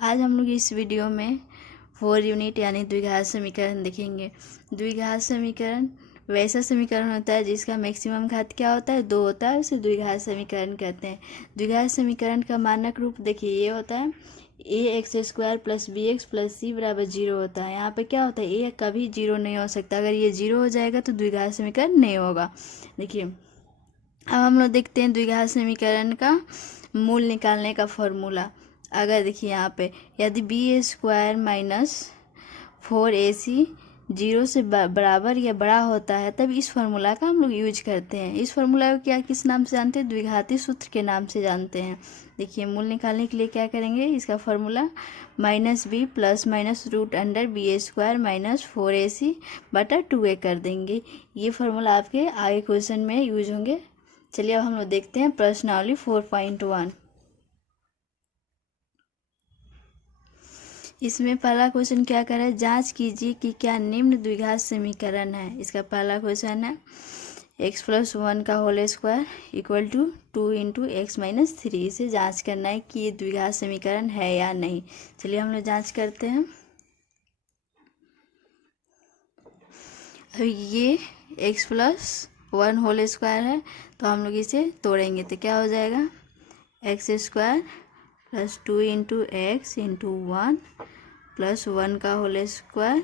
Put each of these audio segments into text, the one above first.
आज हम लोग इस वीडियो में 4 यूनिट यानी द्विघात समीकरण देखेंगे। द्विघात समीकरण वैसा समीकरण होता है जिसका मैक्सिमम घात क्या होता है, 2 होता है, उसे द्विघात समीकरण कहते हैं। द्विघात समीकरण का मानक रूप देखिए ये होता है ax² + bx + c = 0 होता है। यहाँ पे क्या होता है, ए कभी 0 नहीं हो सकता। अगर ये 0 हो जाएगा तो द्विघात समीकरण नहीं होगा। देखिए अब हम लोग देखते हैं द्विघात समीकरण का मूल निकालने का फॉर्मूला। अगर देखिए यहाँ पे यदि b² - 4ac 0 से बराबर या बड़ा होता है तब इस फार्मूला का हम लोग यूज करते हैं। इस फार्मूला को क्या किस नाम से जानते हैं, द्विघाती सूत्र के नाम से जानते हैं। देखिए मूल निकालने के लिए क्या करेंगे, इसका फार्मूला -b ± √b² - 4ac बटा 2a कर देंगे। ये फार्मूला आपके आगे क्वेश्चन में यूज होंगे। चलिए अब हम लोग देखते हैं प्रश्नावली 4.1। इसमें पहला क्वेश्चन क्या कर रहा है, जांच कीजिए कि क्या निम्न द्विघात समीकरण है। इसका पहला क्वेश्चन है x + 1 का होल स्क्वायर = 2 × x - 3। इसे जांच करना है कि ये द्विघात समीकरण है या नहीं। चलिए हम लोग जांच करते हैं। अब ये x + 1 होल स्क्वायर है तो हम लोग इसे तोड़ेंगे तो क्या हो जाएगा, x² + 2 × x × 1 + 1 का होल स्क्वायर,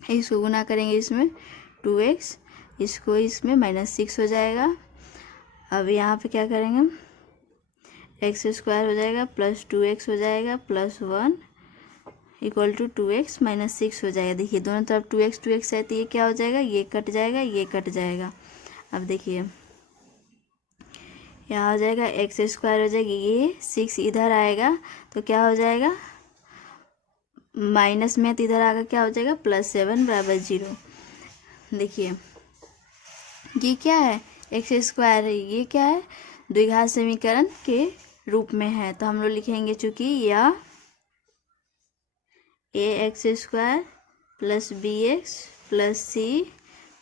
इसको गुना करेंगे इसमें 2x, इसको इसमें -6 हो जाएगा। अब यहाँ पे क्या करेंगे, x² हो जाएगा + 2x हो जाएगा +1 = 2x - 6 हो जाएगा। देखिए दोनों तरफ 2x है तो ये क्या हो जाएगा, ये कट जाएगा, ये कट जाएगा। अब देखिए यहाँ हो जाएगा x² हो जाएगी, ये 6 इधर आएगा तो क्या हो जाएगा, माइनस में तो इधर आकर क्या हो जाएगा +7 = 0। देखिए ये क्या है, x² है, ये क्या है, द्विघात समीकरण के रूप में है तो हम लोग लिखेंगे चूंकि यह ax² + bx + c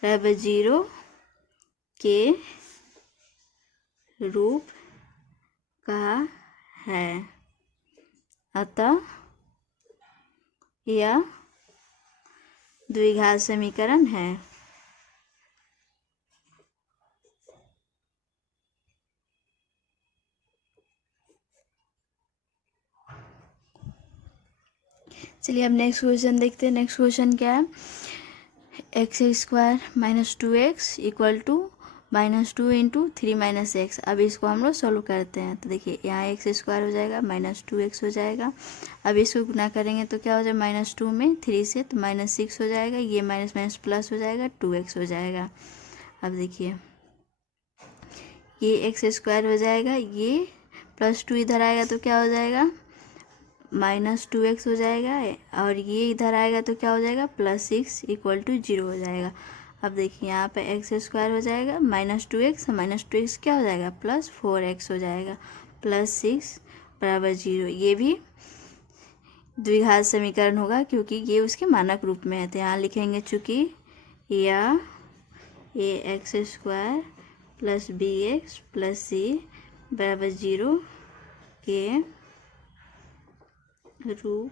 = 0 के रूप का है, अतः यह द्विघात समीकरण है। चलिए अब नेक्स्ट क्वेश्चन देखते हैं। नेक्स्ट क्वेश्चन क्या है, x² - 2x = -2 × 3 - x। अब इसको हम लोग सोल्व करते हैं तो देखिए यहाँ x² हो जाएगा -2x हो जाएगा। अब इसको गुना करेंगे तो क्या हो जाएगा, -2 में 3 से तो -6 हो जाएगा, ये माइनस प्लस हो जाएगा, 2x हो जाएगा। अब देखिए ये x² हो जाएगा, ये +2 इधर आएगा तो क्या हो जाएगा, -2x हो जाएगा, और ये इधर आएगा तो क्या हो जाएगा, +6 = 0 हो जाएगा। अब देखिए यहाँ पे x² हो जाएगा -2x, -2x क्या हो जाएगा, +4x हो जाएगा, +6 = 0। ये भी द्विघात समीकरण होगा क्योंकि ये उसके मानक रूप में है तो यहाँ लिखेंगे चूँकि यह ax² + bx + c = 0 के रूप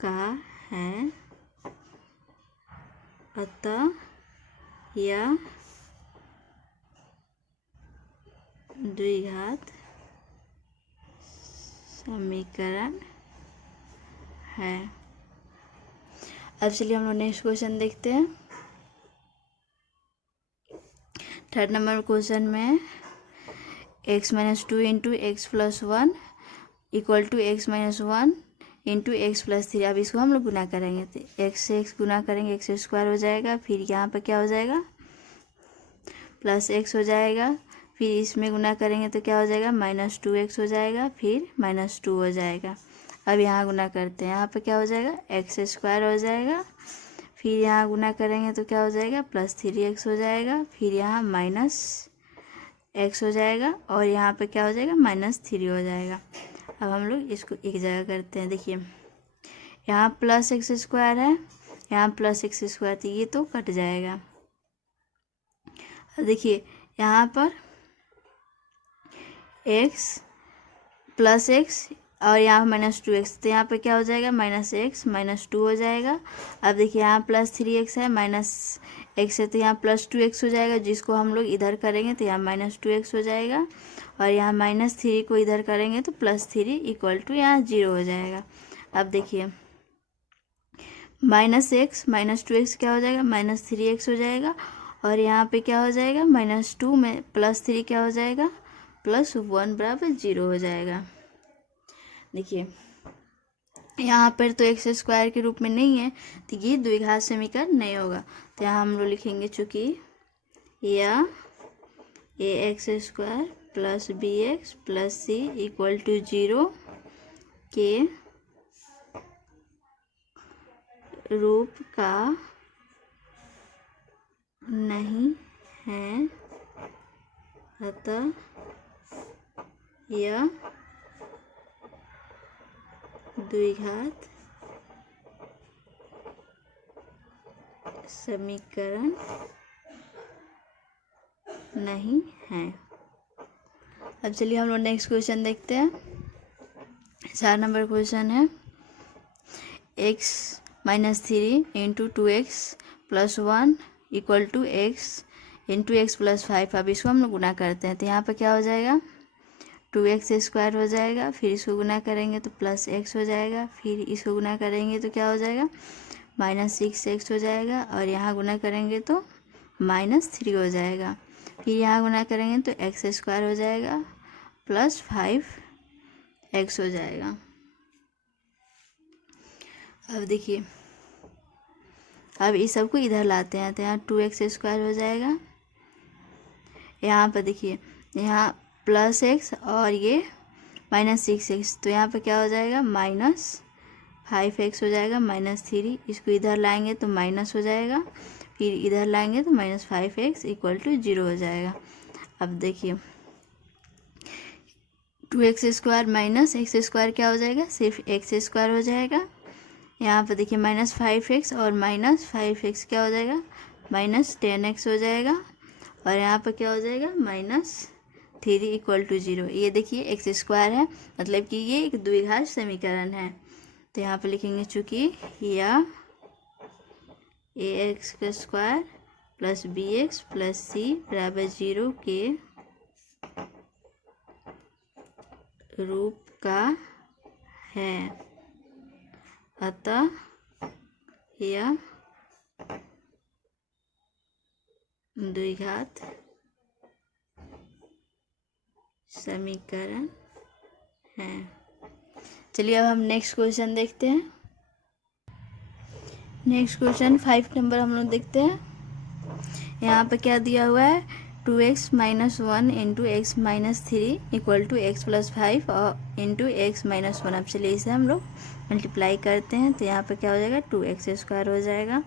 का है, अतः यह द्विघात समीकरण है। अब चलिए हम लोग नेक्स्ट क्वेश्चन देखते हैं। थर्ड नंबर क्वेश्चन में x - 2 × x + 1 = x - 1 × x + 3। अब इसको हम लोग गुना करेंगे तो x से x गुना करेंगे, x² हो जाएगा, फिर यहाँ पर क्या हो जाएगा, +x हो जाएगा, फिर इसमें गुना करेंगे तो क्या हो जाएगा, -2x हो जाएगा, फिर -2 हो जाएगा। अब यहाँ गुना करते हैं, यहाँ पे क्या हो जाएगा, x² हो जाएगा, फिर यहाँ गुना करेंगे तो क्या हो जाएगा, +3x हो जाएगा, फिर यहाँ -x हो जाएगा, और यहाँ पे क्या हो जाएगा, -3 हो जाएगा। अब हम लोग इसको एक जगह करते हैं। देखिए यहाँ +x² है, यहाँ +x² तो ये तो कट जाएगा। अब देखिए यहाँ पर x + x और यहाँ -2x, तो यहाँ पे क्या हो जाएगा -x -2 हो जाएगा। अब देखिए यहाँ +3x है, -x है तो यहाँ +2x हो जाएगा, जिसको हम लोग इधर करेंगे तो यहाँ -2x हो जाएगा। और यहाँ -3 को इधर करेंगे तो +3 = यहाँ 0 हो जाएगा। अब देखिए -x -2x क्या हो जाएगा -3x हो जाएगा। और यहाँ पे क्या हो जाएगा -2 में +3 क्या हो जाएगा +1 = 0 हो जाएगा। देखिए यहाँ पर तो x² के रूप में नहीं है, तो ये द्विघात समीकरण नहीं होगा। तो यहाँ हम लोग लिखेंगे चूँकि या ax² + bx + c = 0 के रूप का नहीं है, अतः यह द्विघात समीकरण नहीं है। अब चलिए हम लोग नेक्स्ट क्वेश्चन देखते हैं। 4 नंबर क्वेश्चन है x - 3 × 2x + 1 = x × x + 5। अब इसको हम लोग गुना करते हैं तो यहाँ पर क्या हो जाएगा 2x² हो जाएगा, फिर इसको गुना करेंगे तो +x हो जाएगा, फिर इसको गुना करेंगे तो क्या हो जाएगा -6x हो जाएगा, और यहाँ गुना करेंगे तो -3 हो जाएगा, फिर यहाँ गुना करेंगे तो x² हो जाएगा +5x हो जाएगा। अब देखिए अब इस सबको इधर लाते हैं तो यहाँ 2x² हो जाएगा। यहाँ पर देखिए यहाँ +x और ये -6x, तो यहाँ पे क्या हो जाएगा -5x हो जाएगा, -3 इसको इधर लाएंगे तो माइनस हो जाएगा, फिर इधर लाएंगे तो -5x = 0 हो जाएगा। अब देखिए 2x² - x² क्या हो जाएगा सिर्फ x² हो जाएगा। यहाँ पर देखिए -5x और -5x क्या हो जाएगा -10x हो जाएगा, और यहाँ पर क्या हो जाएगा -3 = 0। ये देखिए x² है, मतलब कि ये एक द्विघात समीकरण है। तो यहाँ पर लिखेंगे चूँकि या ax² + bx + c = 0 के रूप का है, अतः यह द्विघात समीकरण है। चलिए अब हम नेक्स्ट क्वेश्चन देखते हैं। नेक्स्ट क्वेश्चन 5 नंबर हम लोग देखते हैं। यहाँ पे क्या दिया हुआ है 2x - 1 × x - 3 = x + 5 और × x - 1। अब चलिए इसे हम लोग मल्टीप्लाई करते हैं तो यहाँ पर क्या हो जाएगा 2x² हो जाएगा,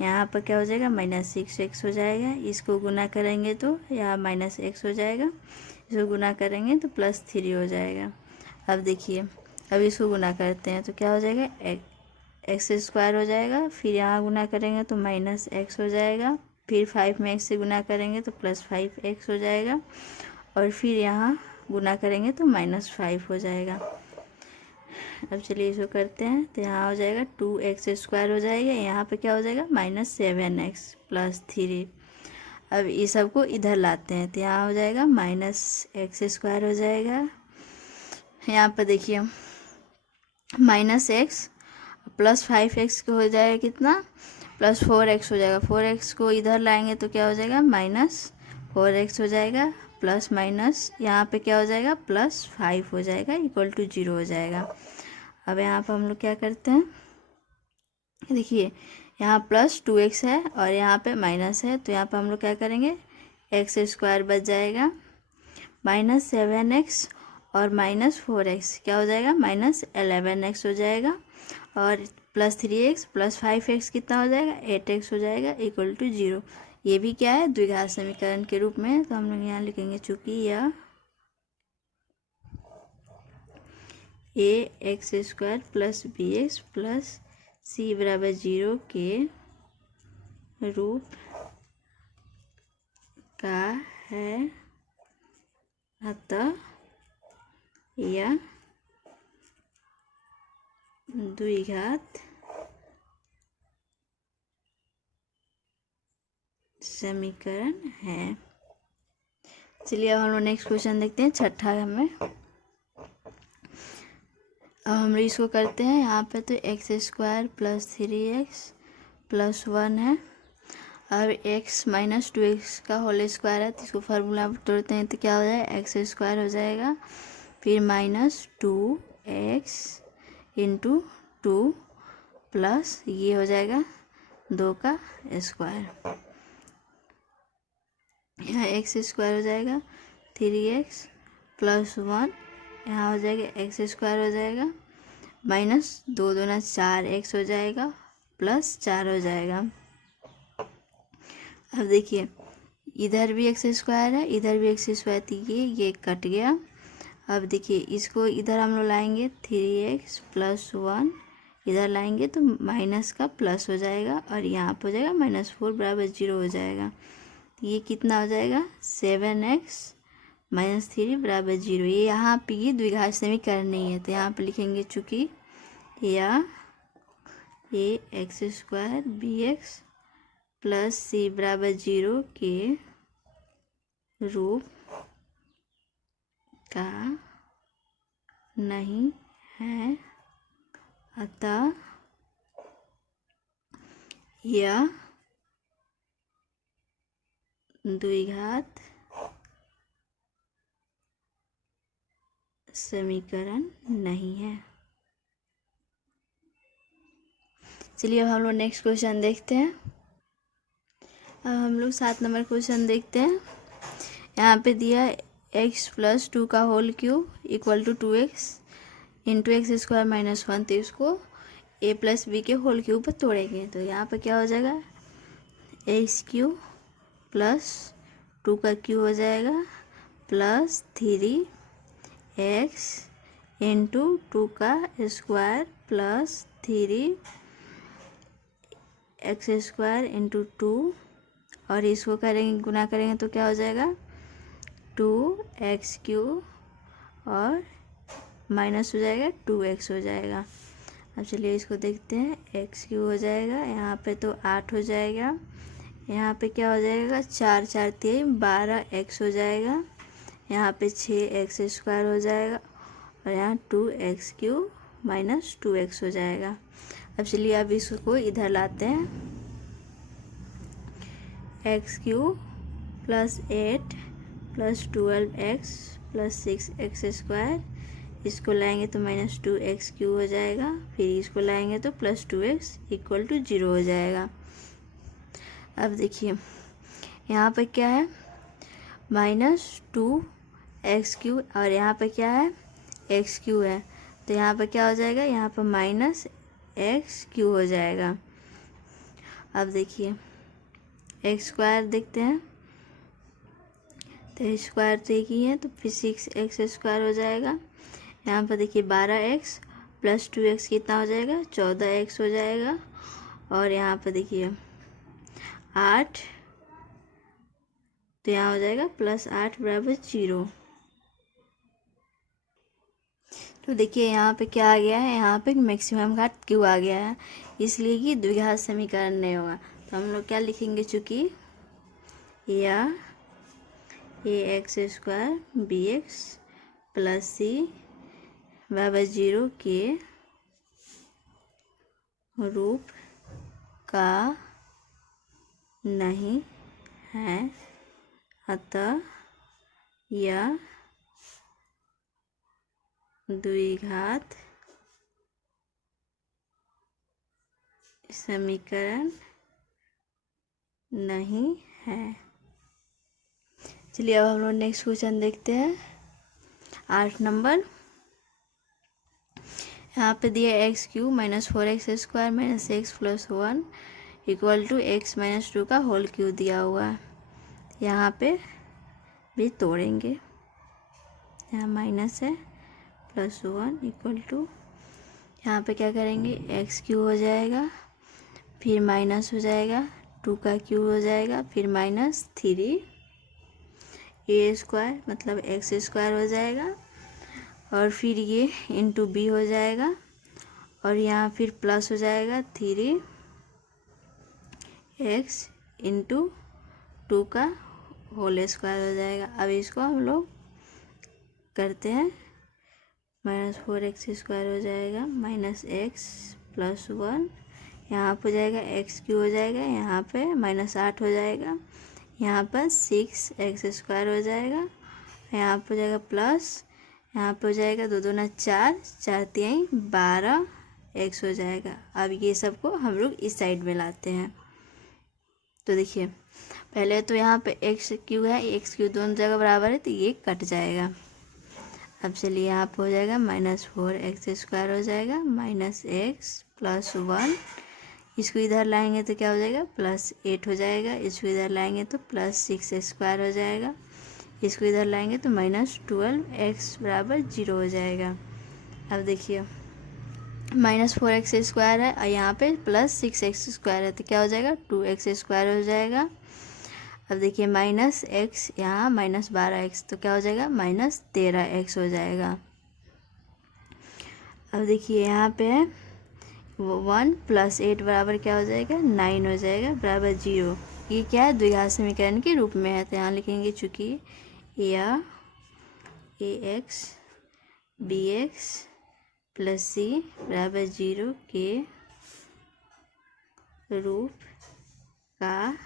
यहाँ पर क्या हो जाएगा -6x हो जाएगा, इसको गुना करेंगे तो यहाँ -x हो जाएगा, इसको गुना करेंगे तो +3 हो जाएगा। अब देखिए अब इसको गुना करते हैं तो क्या हो जाएगा x² हो जाएगा, फिर यहाँ गुना करेंगे तो -x हो जाएगा, फिर 5 में x से गुना करेंगे तो +5x हो जाएगा, और फिर यहाँ गुना करेंगे तो -5 हो जाएगा। अब चलिए इसको करते हैं तो यहाँ हो जाएगा 2x² हो जाएगा, यहाँ पे क्या हो जाएगा -7x + 3। अब ये सबको इधर लाते हैं तो यहाँ हो जाएगा -x² हो जाएगा, यहाँ पर देखिए -x + 5x को हो जाएगा कितना +4x हो जाएगा, 4x को इधर लाएंगे तो क्या हो जाएगा -4x हो जाएगा, प्लस माइनस यहाँ पे क्या हो जाएगा +5 हो जाएगा = 0 हो जाएगा। अब यहाँ पर हम लोग क्या करते हैं, देखिए यहाँ +2x है और यहाँ पे माइनस है, तो यहाँ पर हम लोग क्या करेंगे x² बच जाएगा, -7x और -4x क्या हो जाएगा -11x हो जाएगा, और +3x + 5x कितना हो जाएगा 8x हो जाएगा = 0। ये भी क्या है द्विघात समीकरण के रूप में, तो हम लोग यहाँ लिखेंगे चूँकि यह ax² + bx + c = 0 के रूप का है, अतः यह द्विघात समीकरण है। चलिए अब हम लोग नेक्स्ट क्वेश्चन देखते हैं, छठा हमें। अब हम इसको करते हैं। यहाँ पे तो x square plus 3x plus 1 है। अब x माइनस 2x का होल स्क्वायर है, तो इसको फार्मूला तोड़ते हैं तो क्या हो जाएगा, एक्स स्क्वायर हो जाएगा, फिर माइनस 2x इंटू 2 प्लस ये हो जाएगा 2 का स्क्वायर। यहाँ एक्स स्क्वायर हो जाएगा 3x प्लस 1, यहाँ हो जाएगा एक्स स्क्वायर हो जाएगा माइनस 2 दूना 4x हो जाएगा प्लस 4 हो जाएगा। अब देखिए इधर भी एक्स स्क्वायर है, इधर भी एक्स स्क्वायर, तो ये कट गया। अब देखिए इसको इधर हम लोग लाएंगे 3x प्लस 1, इधर लाएंगे तो माइनस का प्लस हो जाएगा और यहाँ पर हो जाएगा -4 बराबर 0 हो जाएगा। ये कितना हो जाएगा 7x माइनस 3 बराबर 0। ये यहाँ पे ये द्विघात समीकरण नहीं है, तो यहाँ पे लिखेंगे चूँकि या ये x square bx plus c बराबर 0 के रूप का नहीं है, अतः यह द्विघात समीकरण नहीं है। चलिए अब हम लोग नेक्स्ट क्वेश्चन देखते हैं। अब हम लोग 7 नंबर क्वेश्चन देखते हैं। यहाँ पे दिया x प्लस 2 का whole cube equal to 2x into x square minus 1, तो इसको a प्लस बी के होल क्यूब पर तोड़ेंगे, तो यहाँ पे क्या हो जाएगा एक्स क्यूब प्लस 2 का क्यूब हो जाएगा प्लस 3x इंटू 2 का square plus 3x square into 2, और इसको करेंगे गुना करेंगे तो क्या हो जाएगा 2x क्यूब और माइनस हो जाएगा 2x हो जाएगा। अब चलिए इसको देखते हैं, x क्यूब हो जाएगा, यहाँ पे तो 8 हो जाएगा, यहाँ पे क्या हो जाएगा 4 4 3 12x हो जाएगा, यहाँ पे 6x स्क्वायर हो जाएगा और यहाँ 2x क्यूब माइनस 2x हो जाएगा। अब चलिए अब इसको इधर लाते हैं, x cube plus 8 plus 12x plus 6x square, इसको लाएंगे तो माइनस 2x क्यूब हो जाएगा, फिर इसको लाएंगे तो प्लस 2x इक्वल टू 0 हो जाएगा। अब देखिए यहाँ पे क्या है -2x क्यूब और यहाँ पे क्या है x क्यूब है, तो यहाँ पे क्या हो जाएगा, यहाँ पर -x क्यूब हो जाएगा। अब देखिए एक्स स्क्वायर देखते हैं, तो स्क्वायर तो एक ही है, तो फिर 6x स्क्वायर हो जाएगा। यहाँ पर देखिए 12x प्लस 2x कितना हो जाएगा 14x हो जाएगा, और यहाँ पर देखिए 8, तो यहाँ हो जाएगा प्लस 8 बराबर 0। तो देखिए यहाँ पे क्या आ गया है, यहाँ पे मैक्सिमम घात क्यों आ गया है, इसलिए कि द्विघात समीकरण नहीं होगा। तो हम लोग क्या लिखेंगे, चूँकि या ax square bx plus c बराबर 0 के रूप का नहीं है, अतः यह द्विघात समीकरण नहीं है। चलिए अब हम लोग नेक्स्ट क्वेश्चन देखते हैं, 8 नंबर। यहाँ पे दिया x cube minus 4x square minus x plus 1 equal to x minus 2 का होल क्यूब दिया हुआ है। यहाँ पे भी तोड़ेंगे, यहाँ माइनस है प्लस 1 इक्वल टू, यहाँ पे क्या करेंगे एक्स क्यूब हो जाएगा, फिर माइनस हो जाएगा 2 का क्यूब हो जाएगा, फिर माइनस 3 a स्क्वायर मतलब एक्स स्क्वायर हो जाएगा, और फिर ये इंटू बी हो जाएगा, और यहाँ फिर प्लस हो जाएगा 3x इंटू 2 का होल स्क्वायर हो जाएगा। अब इसको हम लोग करते हैं, -4x² हो जाएगा -x + 1, यहाँ पर हो जाएगा x³ हो जाएगा, यहाँ पे -8 हो जाएगा, यहाँ पर 6x² हो जाएगा, यहाँ पर हो जाएगा प्लस, यहाँ पे हो जाएगा 2 दूना 4, 4 तिहाई 12x हो जाएगा। अब ये सबको हम लोग इस साइड में लाते हैं। तो देखिए पहले तो यहाँ पे x³ है, x³ दोनों जगह बराबर है तो ये कट जाएगा। अब चलिए यहाँ पे हो जाएगा -4x² हो जाएगा -x + 1, इसको इधर लाएंगे तो क्या हो जाएगा +8 हो जाएगा, इसको इधर लाएंगे तो +6x² हो जाएगा, इसको इधर लाएंगे तो -12x = 0 हो जाएगा। अब देखिए -4x² है और यहाँ पे +6x² है तो क्या हो जाएगा 2x² हो जाएगा। अब देखिए -x यहाँ -12x तो क्या हो जाएगा -13x हो जाएगा। अब देखिए यहाँ पे है 1 + 8 बराबर क्या हो जाएगा 9 हो जाएगा बराबर 0। ये क्या है द्विघात समीकरण के रूप में है तो यहाँ लिखेंगे चूँकि यह ax bx + c = 0 के रूप का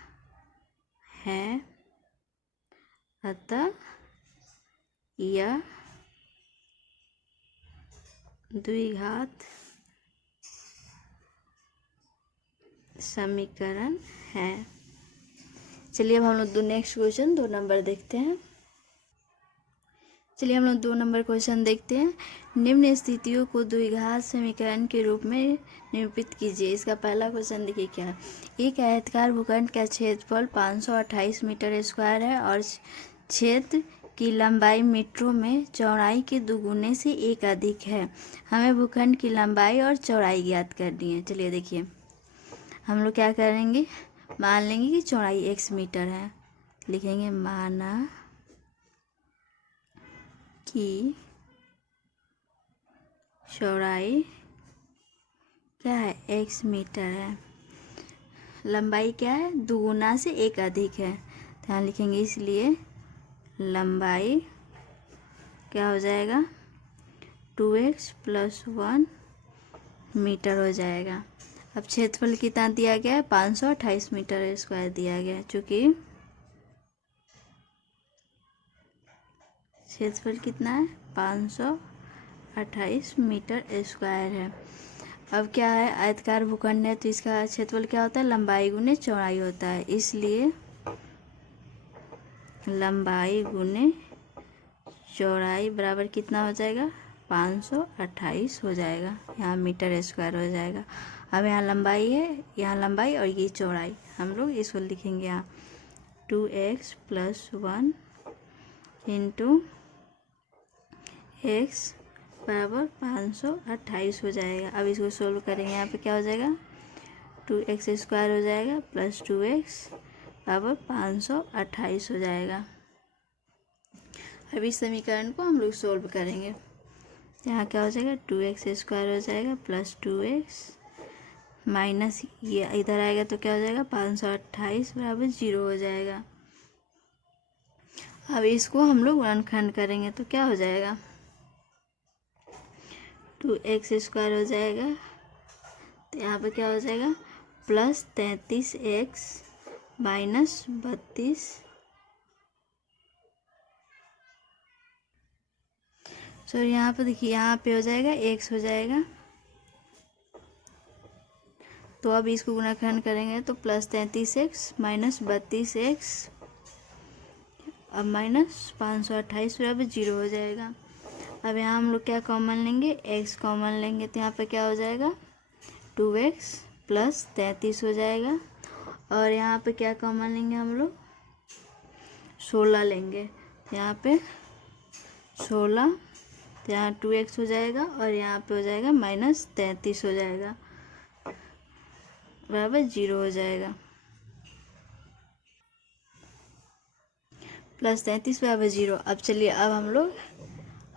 है, अतः यह द्विघात समीकरण है। चलिए अब हम लोग नेक्स्ट क्वेश्चन 2 नंबर देखते हैं। चलिए हम लोग 2 नंबर क्वेश्चन देखते हैं। निम्न स्थितियों को द्विघात समीकरण के रूप में निरूपित कीजिए। इसका पहला क्वेश्चन देखिए क्या है। एक आयताकार भूखंड का क्षेत्रफल 528 मीटर स्क्वायर है और क्षेत्र की लंबाई मीटरों में चौड़ाई के दुगुने से 1 अधिक है। हमें भूखंड की लंबाई और चौड़ाई ज्ञात करनी है। चलिए देखिए हम लोग क्या करेंगे, मान लेंगे कि चौड़ाई x मीटर है, लिखेंगे माना कि चौड़ाई क्या है x मीटर है, लंबाई क्या है दुगुना से 1 अधिक है, तो यहाँ लिखेंगे इसलिए लंबाई क्या हो जाएगा 2x + 1 मीटर हो जाएगा। अब क्षेत्रफल कितना दिया गया है 528 मीटर स्क्वायर दिया गया है, चूँकि क्षेत्रफल कितना है 528 मीटर स्क्वायर है। अब क्या है आयताकार भूखंड है तो इसका क्षेत्रफल क्या होता है लंबाई गुने चौड़ाई होता है, इसलिए लंबाई गुने चौड़ाई बराबर कितना हो जाएगा 528 हो जाएगा, यहाँ मीटर स्क्वायर हो जाएगा। अब यहाँ लंबाई है, यहाँ लंबाई और ये चौड़ाई, हम लोग इसको लिखेंगे यहाँ 2x + 1 इंटू x = 528 हो जाएगा। अब इसको सोल्व करेंगे, यहाँ पे क्या हो जाएगा 2x² हो जाएगा + 2x = 528 हो जाएगा। अब इस समीकरण को हम लोग सोल्व करेंगे, यहाँ क्या हो जाएगा 2x² हो जाएगा + 2x माइनस ये इधर आएगा तो क्या हो जाएगा 528 = 0 हो जाएगा। अब इसको हम लोग गुणनखंड करेंगे तो क्या हो जाएगा 2x² हो जाएगा, तो यहाँ पे क्या हो जाएगा +33x - 32, सॉरी यहाँ पे देखिए यहाँ पे हो जाएगा x हो जाएगा, तो अब इसको गुणनखंड करेंगे तो +33x - 32x अब -528 = 0 हो जाएगा। अब यहाँ हम लोग क्या कॉमन लेंगे x कॉमन लेंगे तो यहाँ पे क्या हो जाएगा 2x + 33 हो जाएगा, और यहाँ पे क्या कॉमन लेंगे हम लोग 16 लेंगे, यहाँ पे 16, तो यहाँ 2x हो जाएगा और यहाँ पे हो जाएगा -33 हो जाएगा बराबर 0 हो जाएगा, +33 = 0। अब चलिए अब हम लोग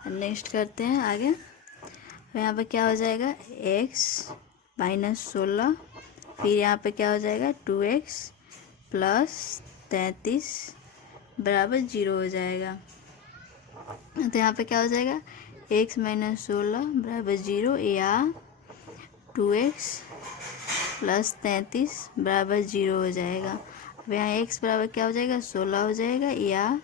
नेक्स्ट करते हैं आगे। तो यहाँ पे क्या हो जाएगा x माइनस 16, फिर यहाँ पे क्या हो जाएगा 2x प्लस 33 बराबर 0 हो जाएगा। तो यहाँ पे क्या हो जाएगा x माइनस 16 बराबर 0 या 2x प्लस 33 बराबर 0 हो जाएगा। अब यहाँ x बराबर क्या हो जाएगा 16 हो जाएगा, या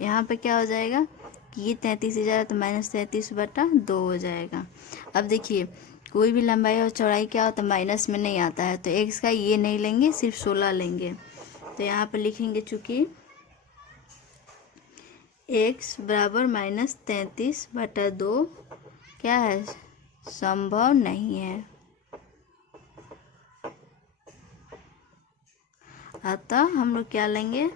यहाँ पे क्या हो जाएगा कि ये 33 से ज़्यादा तो माइनस 33 बटा 2 हो जाएगा। अब देखिए कोई भी लंबाई और चौड़ाई क्या होता है माइनस में नहीं आता है, तो x का ये नहीं लेंगे, सिर्फ 16 लेंगे। तो यहाँ पर लिखेंगे चूँकि x बराबर माइनस 33 बटा 2 क्या है संभव नहीं है, अतः हम लोग क्या लेंगे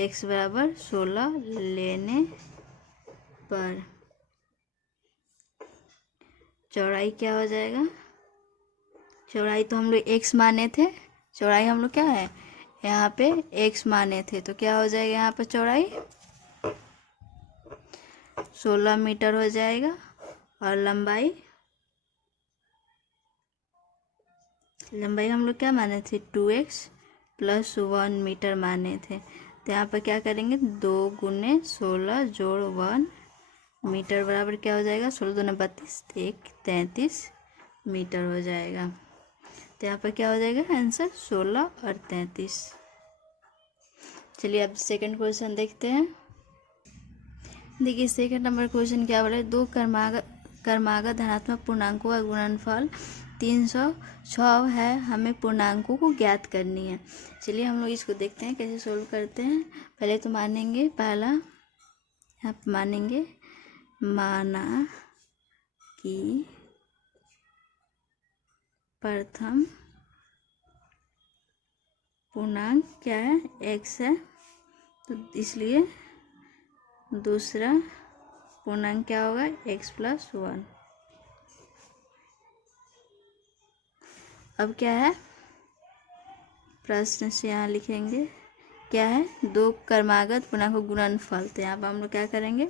x बराबर 16 लेने पर चौड़ाई क्या हो जाएगा, चौड़ाई तो हम लोग x माने थे, चौड़ाई हम लोग क्या है यहाँ पे x माने थे, तो क्या हो जाएगा यहाँ पे चौड़ाई 16 मीटर हो जाएगा, और लंबाई हम लोग क्या माने थे 2x प्लस 1 मीटर माने थे। तो यहाँ पर क्या करेंगे 2 गुने 16 जोड़ 1 मीटर बराबर क्या हो जाएगा 16 दूना 32, 1 33 मीटर हो जाएगा। तो यहाँ पर क्या हो जाएगा आंसर 16 और 33। चलिए अब सेकंड क्वेश्चन देखते हैं। देखिए सेकंड नंबर क्वेश्चन क्या बोला है, दो क्रमागत धनात्मक पूर्णांकों का गुणनफल 306 है, हमें पूर्णांकों को ज्ञात करनी है। चलिए हम लोग इसको देखते हैं कैसे सोल्व करते हैं। पहले तो मानेंगे, पहला यहाँ पर मानेंगे, माना कि प्रथम पूर्णांक क्या है x है, तो इसलिए दूसरा पूर्णांक क्या होगा x प्लस 1। अब क्या है प्रश्न से यहाँ लिखेंगे क्या है दो क्रमागत पूर्णांकों गुणनफल, तो यहाँ पर हम लोग क्या करेंगे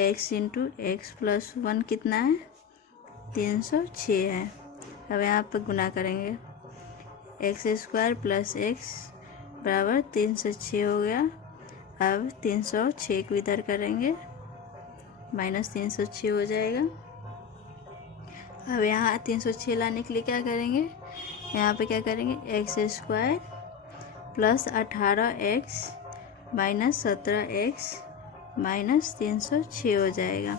x इंटू एक्स प्लस 1 कितना है 306 है। अब यहाँ पर गुना करेंगे एक्स स्क्वायर प्लस एक्स बराबर 306 हो गया। अब 306 को इधर करेंगे माइनस 306 हो जाएगा। अब यहाँ 306 लाने के लिए क्या करेंगे, यहाँ पे क्या करेंगे x square plus 18x minus 17x minus 306 हो जाएगा।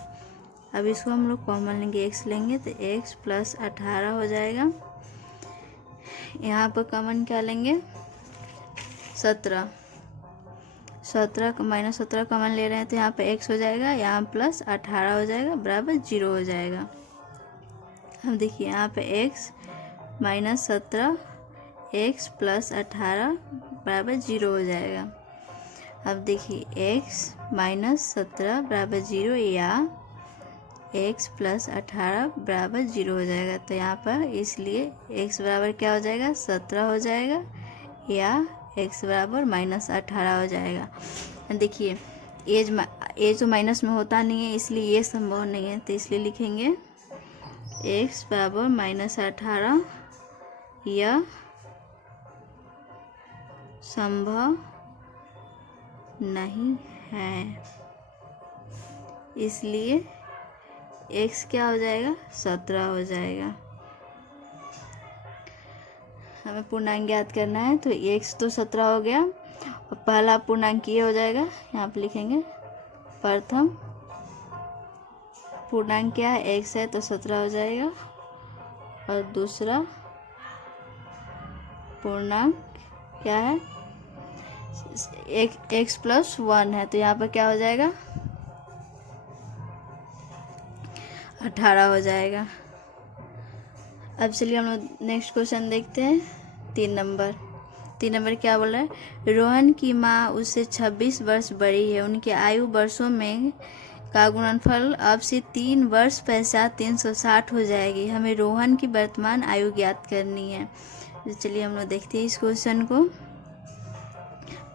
अब इसको हम लोग कॉमन लेंगे, x लेंगे तो x प्लस 18 हो जाएगा। यहाँ पर कॉमन क्या लेंगे 17 माइनस 17 कॉमन ले रहे हैं तो यहाँ पे x हो जाएगा, यहाँ प्लस 18 हो जाएगा बराबर 0 हो जाएगा। अब देखिए यहाँ पे x माइनस 17 x प्लस 18 बराबर 0 हो जाएगा। अब देखिए x माइनस 17 बराबर 0 या x प्लस 18 बराबर 0 हो जाएगा। तो यहाँ पर इसलिए x बराबर क्या हो जाएगा 17 हो जाएगा या x बराबर माइनस 18 हो जाएगा। देखिए एज तो माइनस में होता नहीं है, इसलिए ये संभव नहीं है, तो इसलिए लिखेंगे x बराबर माइनस 18 यह संभव नहीं है, इसलिए x क्या हो जाएगा 17 हो जाएगा। हमें पूर्णांक ज्ञात करना है तो x तो 17 हो गया और पहला पूर्णांक ये हो जाएगा, यहाँ पे लिखेंगे प्रथम पूर्णांक क्या है x है तो 17 हो जाएगा और दूसरा पूर्णांक क्या है x प्लस 1 है तो यहाँ पर क्या हो जाएगा 18 हो जाएगा। अब चलिए हम लोग नेक्स्ट क्वेश्चन देखते हैं। 3 नंबर क्या बोल रहा है, रोहन की माँ उससे 26 वर्ष बड़ी है, उनके आयु वर्षों में का गुणनफल अब से 3 वर्ष पश्चात 360 हो जाएगी, हमें रोहन की वर्तमान आयु ज्ञात करनी है। तो चलिए हम लोग देखते हैं इस क्वेश्चन को।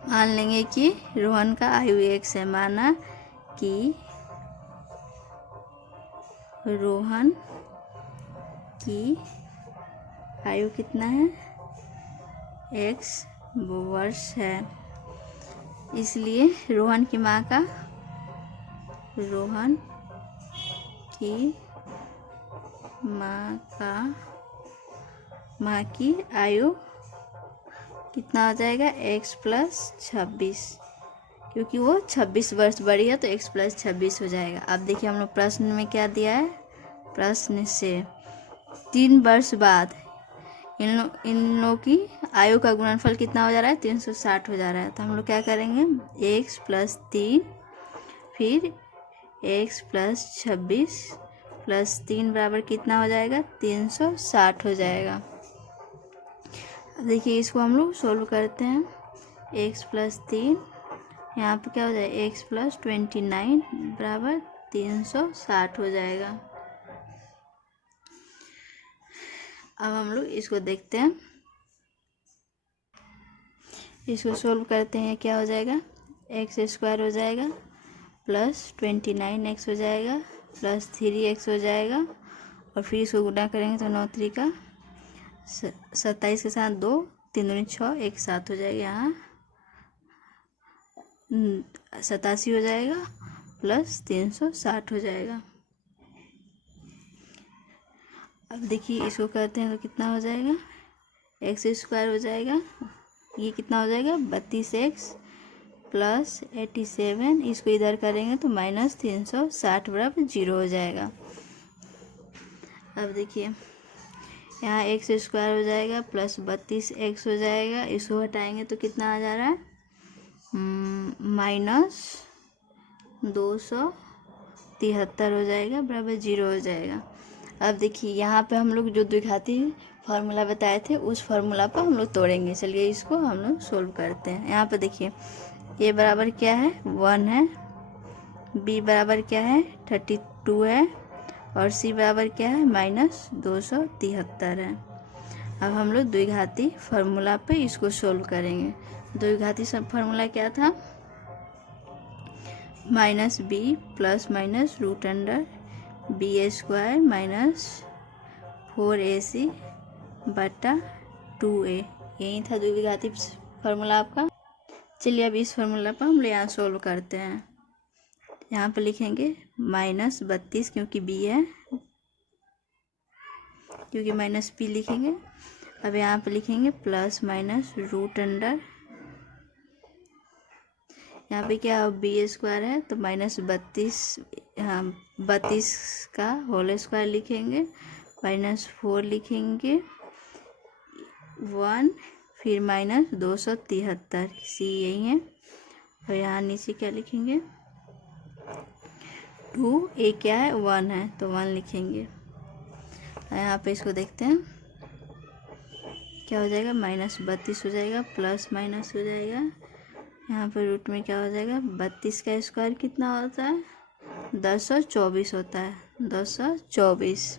मान लेंगे कि रोहन का आयु x है, माना कि रोहन की आयु कितना है, x वर्ष है, इसलिए रोहन की माँ की आयु कितना हो जाएगा, x प्लस 26, क्योंकि वो 26 वर्ष बड़ी है तो x प्लस 26 हो जाएगा। अब देखिए हम लोग प्रश्न में क्या दिया है, प्रश्न से 3 वर्ष बाद इन लोगों की आयु का गुणनफल कितना हो जा रहा है, 360 हो जा रहा है। तो हम लोग क्या करेंगे, x प्लस 3 फिर x प्लस 26 प्लस 3 बराबर कितना हो जाएगा, 360 हो जाएगा। अब देखिए इसको हम लोग सोल्व करते हैं, x प्लस 3 यहाँ पे क्या हो जाएगा, x प्लस 29 बराबर 360 हो जाएगा। अब हम लोग इसको देखते हैं, इसको सोल्व करते हैं, क्या हो जाएगा, एक्स स्क्वायर हो जाएगा प्लस 29x हो जाएगा प्लस 3x हो जाएगा, और फिर इसको गुणा करेंगे तो 9 3 का 27 के साथ 2 3 दूनी 6 1 7 हो जाएगा, यहाँ 87 हो जाएगा प्लस 360 हो जाएगा। अब देखिए इसको करते हैं तो कितना हो जाएगा, एक्स स्क्वायर हो जाएगा, ये कितना हो जाएगा 32x प्लस 87, इसको इधर करेंगे तो माइनस 360 बराबर 0 हो जाएगा। अब देखिए यहाँ एक्स स्क्वायर हो जाएगा प्लस 32x हो जाएगा, इसको हटाएंगे तो कितना आ जा रहा है, माइनस 273 हो जाएगा बराबर 0 हो जाएगा। अब देखिए यहाँ पे हम लोग जो द्विघाती फार्मूला बताए थे उस फार्मूला पर हम लोग तोड़ेंगे। चलिए इसको हम लोग सोल्व करते हैं। यहाँ पे देखिए a बराबर क्या है, 1 है, b बराबर क्या है 32 है, और c बराबर क्या है माइनस 273 है। अब हम लोग द्विघाती फार्मूला पे इसको सोल्व करेंगे। द्विघाती फार्मूला क्या था, minus b plus minus root under b square minus 4ac बटा 2a, यही था द्विघाती फार्मूला आपका। चलिए अब इस फार्मूला पर हम लोग यहाँ सोल्व करते हैं। यहाँ पर लिखेंगे माइनस 32 क्योंकि b है, क्योंकि माइनस p लिखेंगे। अब यहाँ पर लिखेंगे प्लस माइनस रूट अंडर, यहाँ पे क्या बी स्क्वायर है तो माइनस 32, हाँ 32 का होल स्क्वायर लिखेंगे, माइनस 4 लिखेंगे 1, फिर माइनस 273, सी यही है, और यहाँ नीचे क्या लिखेंगे 2, ए क्या है 1 है तो 1 लिखेंगे। यहाँ पे इसको देखते हैं क्या हो जाएगा, माइनस 32 हो जाएगा प्लस माइनस हो जाएगा, यहाँ पर रूट में क्या हो जाएगा, 32 का स्क्वायर कितना होता है 1024 होता है, 1024।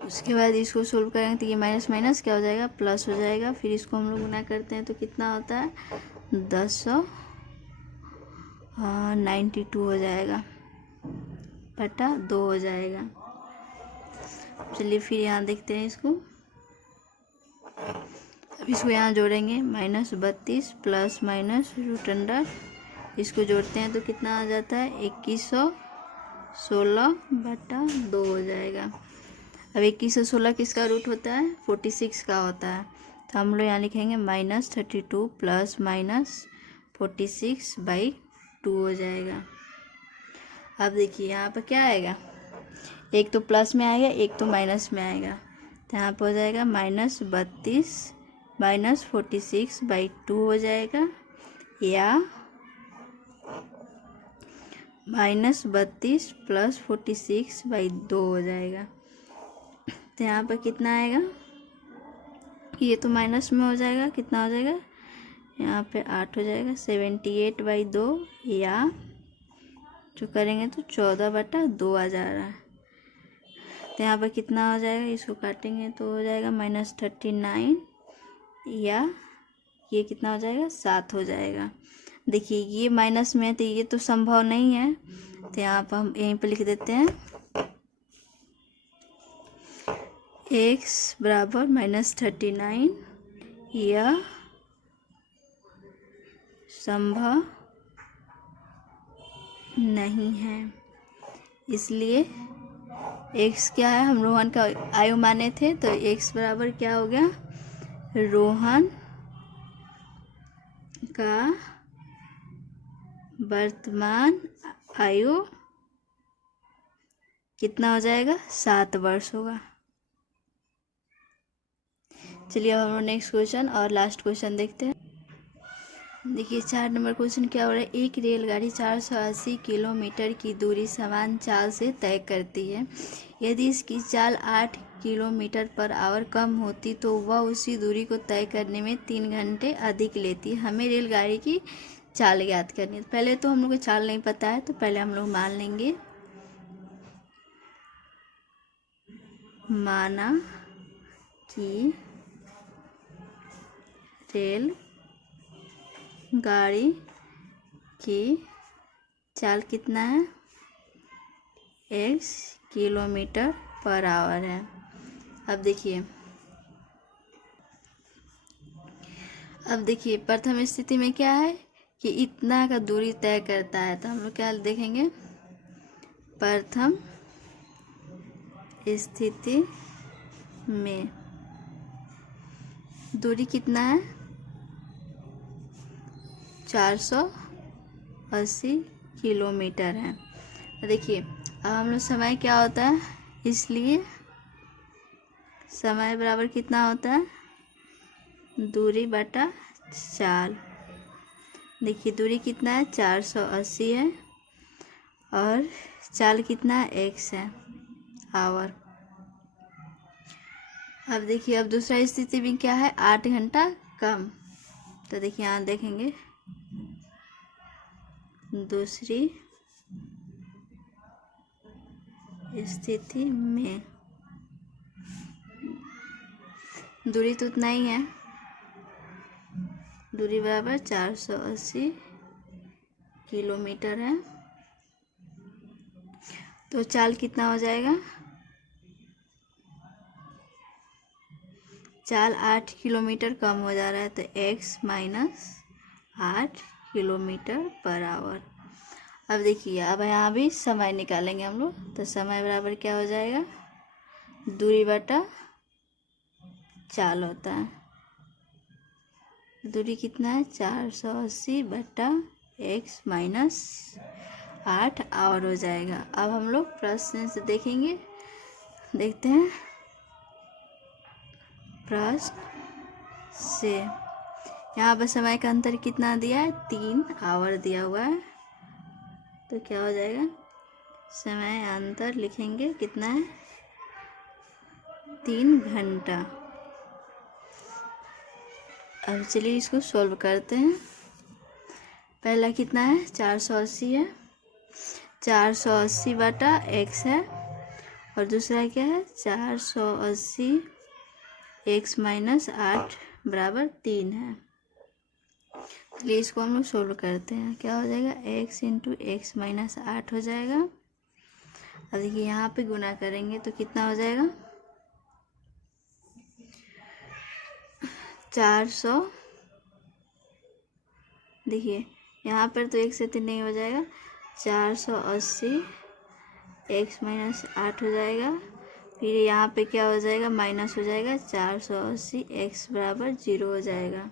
उसके बाद इसको सोल्व करेंगे तो ये माइनस माइनस क्या हो जाएगा, प्लस हो जाएगा, फिर इसको हम लोग गुना करते हैं तो कितना होता है 1092 हो जाएगा बटा 2 हो जाएगा। चलिए फिर यहाँ देखते हैं इसको, अब इसको यहाँ जोड़ेंगे, minus 32 plus minus root under, इसको जोड़ते हैं तो कितना आ जाता है 2116 बटा 2 हो जाएगा। अब 2116 किसका रूट होता है, 46 का होता है, तो हम लोग यहाँ लिखेंगे माइनस 32 प्लस माइनस 46/2 हो जाएगा। अब देखिए यहाँ पर क्या आएगा, एक तो प्लस में आएगा एक तो माइनस में आएगा, तो यहाँ पर हो जाएगा माइनस 32 माइनस 46/2 हो जाएगा, या माइनस 32 प्लस 46/2 हो जाएगा। तो यहाँ पर कितना आएगा, ये तो माइनस में हो जाएगा, कितना हो जाएगा यहाँ पे 8 हो जाएगा, 78/2, या जो करेंगे तो 14/2 आ जा रहा है। तो यहाँ पर कितना हो जाएगा, इसको काटेंगे तो हो जाएगा माइनस 39, या ये कितना हो जाएगा 7 हो जाएगा। देखिए ये माइनस में है तो ये तो संभव नहीं है, तो यहाँ पर हम यहीं पर लिख देते हैं x बराबर -39। यह संभव नहीं है, इसलिए x क्या है, हम रोहन का आयु माने थे, तो x बराबर क्या हो गया, रोहन का वर्तमान आयु कितना हो जाएगा, 7 वर्ष होगा। चलिए अब हम लोग नेक्स्ट क्वेश्चन और लास्ट क्वेश्चन देखते हैं। देखिए 4 नंबर क्वेश्चन क्या हो रहा है, एक रेलगाड़ी 480 किलोमीटर की दूरी समान चाल से तय करती है। यदि इसकी चाल 8 किलोमीटर पर आवर कम होती तो वह उसी दूरी को तय करने में 3 घंटे अधिक लेती। हमें रेलगाड़ी की चाल ज्ञात करनी है। पहले तो हम लोग को चाल नहीं पता है, तो पहले हम लोग मान लेंगे, माना कि रेल गाड़ी की चाल कितना है, x किलोमीटर पर आवर है। अब देखिए प्रथम स्थिति में क्या है कि इतना का दूरी तय करता है, तो हम लोग क्या देखेंगे, प्रथम स्थिति में दूरी कितना है, 480 किलोमीटर है। देखिए अब हम लोग समय क्या होता है, इसलिए समय बराबर कितना होता है, दूरी बटा चाल। देखिए दूरी कितना है, 480 है, और चाल कितना है, x है, आवर। अब देखिए अब दूसरा स्थिति में क्या है, 8 घंटा कम। तो देखिए यहाँ देखेंगे दूसरी स्थिति में दूरी तो उतना ही है, दूरी बराबर 480 किलोमीटर है, तो चाल कितना हो जाएगा, चाल 8 किलोमीटर कम हो जा रहा है, तो x - 8 किलोमीटर पर आवर। अब देखिए अब यहाँ भी समय निकालेंगे हम लोग, तो समय बराबर क्या हो जाएगा, दूरी बटा चाल होता है। दूरी कितना है, 480 बटा x - 8 आवर हो जाएगा। अब हम लोग प्रश्न से देखेंगे, देखते हैं प्रश्न से। यहाँ पर समय का अंतर कितना दिया है, 3 आवर दिया हुआ है, तो क्या हो जाएगा, समय अंतर लिखेंगे कितना है, 3 घंटा। अब चलिए इसको सॉल्व करते हैं। पहला कितना है, 480 है, 480 बटा x है, और दूसरा क्या है, 480 x - 8 बराबर 3 है। चलिए इसको हम लोग सोल्व करते हैं, क्या हो जाएगा, x × x - 8 हो जाएगा। अब देखिए यहाँ पे गुना करेंगे तो कितना हो जाएगा, 400। देखिए यहाँ पर तो 1 से 3 नहीं हो जाएगा, 480 x - 8 हो जाएगा, फिर यहाँ पे क्या हो जाएगा, माइनस हो जाएगा, 480 x बराबर 0 हो जाएगा।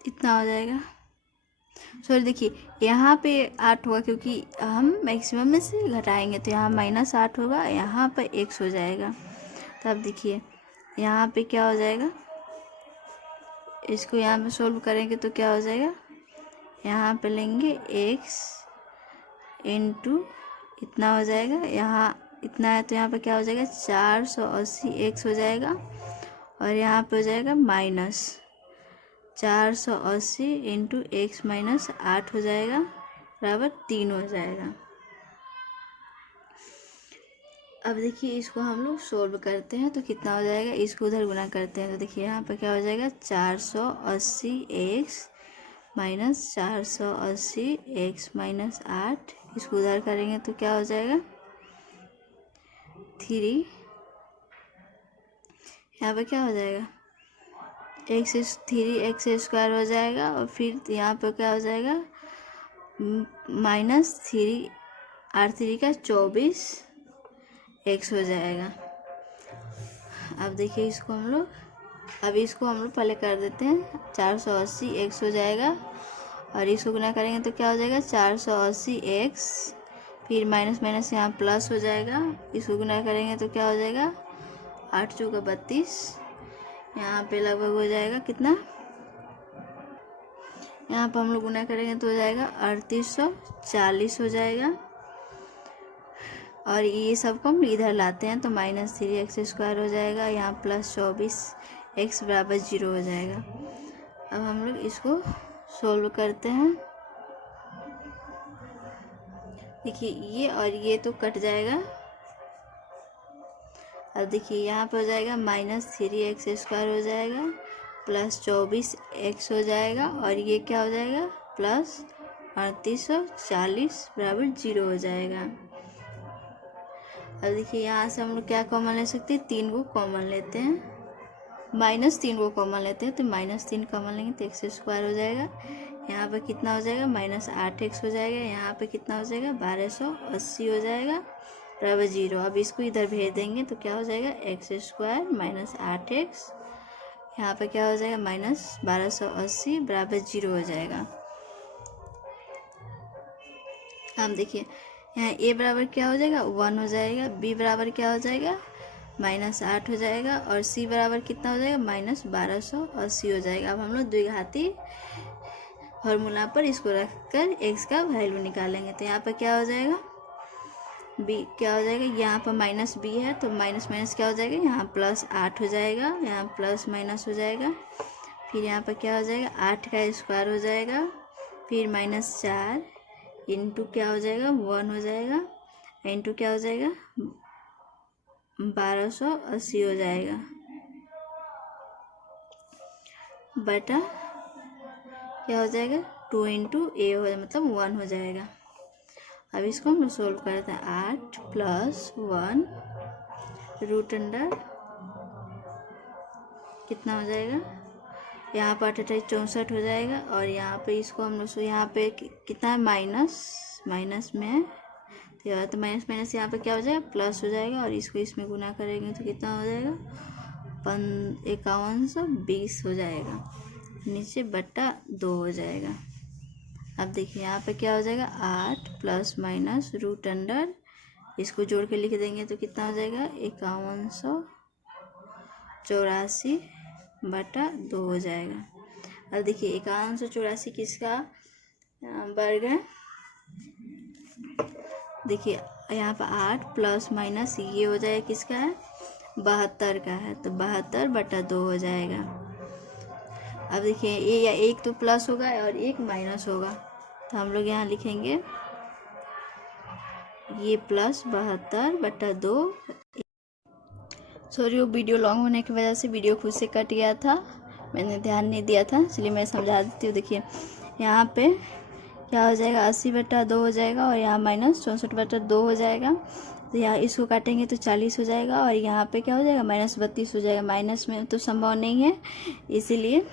इतना हो जाएगा। सॉरी देखिए यहाँ पे 8 होगा, क्योंकि हम मैक्सिमम में से घटाएंगे, तो यहाँ -8 होगा, यहाँ पर x हो जाएगा। तब देखिए यहाँ पे क्या हो जाएगा, इसको यहाँ पे सोल्व करेंगे तो क्या हो जाएगा, यहाँ पे लेंगे x × इतना हो जाएगा, यहाँ इतना है, तो यहाँ पे क्या हो जाएगा, 480 x हो जाएगा, और यहाँ पे हो जाएगा -480 × x - 8 हो जाएगा बराबर 3 हो जाएगा। अब देखिए इसको हम लोग सोल्व करते हैं तो कितना हो जाएगा, इसको उधर गुना करते हैं तो देखिए यहाँ पर क्या हो जाएगा 480x माइनस 480x माइनस 8, इसको उधर करेंगे तो क्या हो जाएगा 3, यहाँ पे क्या हो जाएगा x स्क्वायर हो जाएगा और फिर यहाँ पे क्या हो जाएगा -3 r3 का 24x हो जाएगा। अब देखिए इसको हम लोग पहले कर देते हैं, 480x हो जाएगा और इसको गुना करेंगे तो क्या हो जाएगा 480x, फिर माइनस माइनस यहाँ प्लस हो जाएगा, इसको गुना करेंगे तो क्या हो जाएगा 8 चौका 32, यहाँ पे लगभग हो जाएगा कितना, यहाँ पर हम लोग गुना करेंगे तो हो जाएगा 3840 हो जाएगा। और ये सब को हम इधर लाते हैं तो -3x स्क्वायर हो जाएगा, यहाँ प्लस 24x बराबर 0 हो जाएगा। अब हम लोग इसको सोल्व करते हैं, देखिए ये और ये तो कट जाएगा। अब देखिए यहाँ पर हो जाएगा -3x स्क्वायर हो जाएगा प्लस 24x हो जाएगा और ये क्या हो जाएगा प्लस 3840 बराबर 0 हो जाएगा। अब देखिए यहाँ से हम लोग क्या कॉमन ले सकते हैं, 3 को कॉमन लेते हैं, -3 को कॉमन लेते हैं तो -3 कॉमन लेंगे तो x स्क्वायर हो जाएगा, यहाँ पे कितना हो जाएगा -8x हो जाएगा, यहाँ पे कितना हो जाएगा 1280 हो जाएगा बराबर 0। अब इसको इधर भेज देंगे तो क्या हो जाएगा x स्क्वायर -8x, यहाँ पे क्या हो जाएगा -1280 बराबर 0 हो जाएगा। अब देखिए यहाँ a बराबर क्या हो जाएगा 1 हो जाएगा, b बराबर क्या हो जाएगा -8 हो जाएगा और c बराबर कितना हो जाएगा -1280 हो जाएगा। अब हम लोग द्विघाती फॉर्मूला पर इसको रखकर x का वैल्यू निकालेंगे तो यहाँ पर क्या हो जाएगा b क्या हो जाएगा, यहाँ पर -b है तो माइनस माइनस क्या हो जाएगा, यहाँ +8 हो जाएगा, यहाँ प्लस माइनस हो जाएगा, फिर यहाँ पर क्या हो जाएगा 8 का स्क्वायर हो जाएगा, फिर -4 इंटू क्या हो जाएगा 1 हो जाएगा, इंटू क्या हो जाएगा 1280 हो जाएगा बटा क्या हो जाएगा 2 इंटू a हो जाएगा मतलब 1 हो जाएगा। अब इसको हम लोग सोल्व करते हैं, 8 + 1 रूट अंडर कितना हो जाएगा, यहाँ पर 8×8 64 हो जाएगा और यहाँ पे इसको हम लोग यहाँ पे कितना है माइनस में है तो माइनस माइनस यहाँ पे क्या हो जाएगा प्लस हो जाएगा और इसको इसमें गुना करेंगे तो कितना हो जाएगा 5120 हो जाएगा, नीचे बटा 2 हो जाएगा। अब देखिए यहाँ पे क्या हो जाएगा 8 ± रूट अंडर, इसको जोड़ के लिख देंगे तो कितना हो जाएगा 5184 बटा 2 हो जाएगा। अब देखिए 5184 किसका वर्ग है, देखिए यहाँ पर 8 ± ये हो जाएगा किसका है 72 का है तो 72 बटा 2 हो जाएगा। अब देखिए ये या एक तो प्लस होगा और एक माइनस होगा तो हम लोग यहाँ लिखेंगे ये +72 बटा 2। सॉरी वो वीडियो लॉन्ग होने की वजह से वीडियो खुद से कट गया था, मैंने ध्यान नहीं दिया था, इसलिए मैं समझा देती हूँ। देखिए यहाँ पे क्या हो जाएगा 80 बटा 2 हो जाएगा और यहाँ -64 बटा 2 हो जाएगा तो यहाँ इसको काटेंगे तो 40 हो जाएगा और यहाँ पे क्या हो जाएगा -32 हो जाएगा। माइनस में तो संभव नहीं है इसीलिए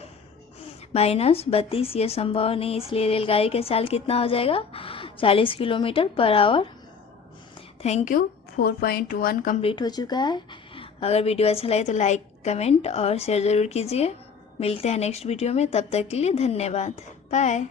-32 ये संभव नहीं, इसलिए रेलगाड़ी का चाल कितना हो जाएगा 40 किलोमीटर/आवर। थैंक यू, 4.1 कंप्लीट हो चुका है। अगर वीडियो अच्छा लगे तो लाइक कमेंट और शेयर ज़रूर कीजिए। मिलते हैं नेक्स्ट वीडियो में, तब तक के लिए धन्यवाद, बाय।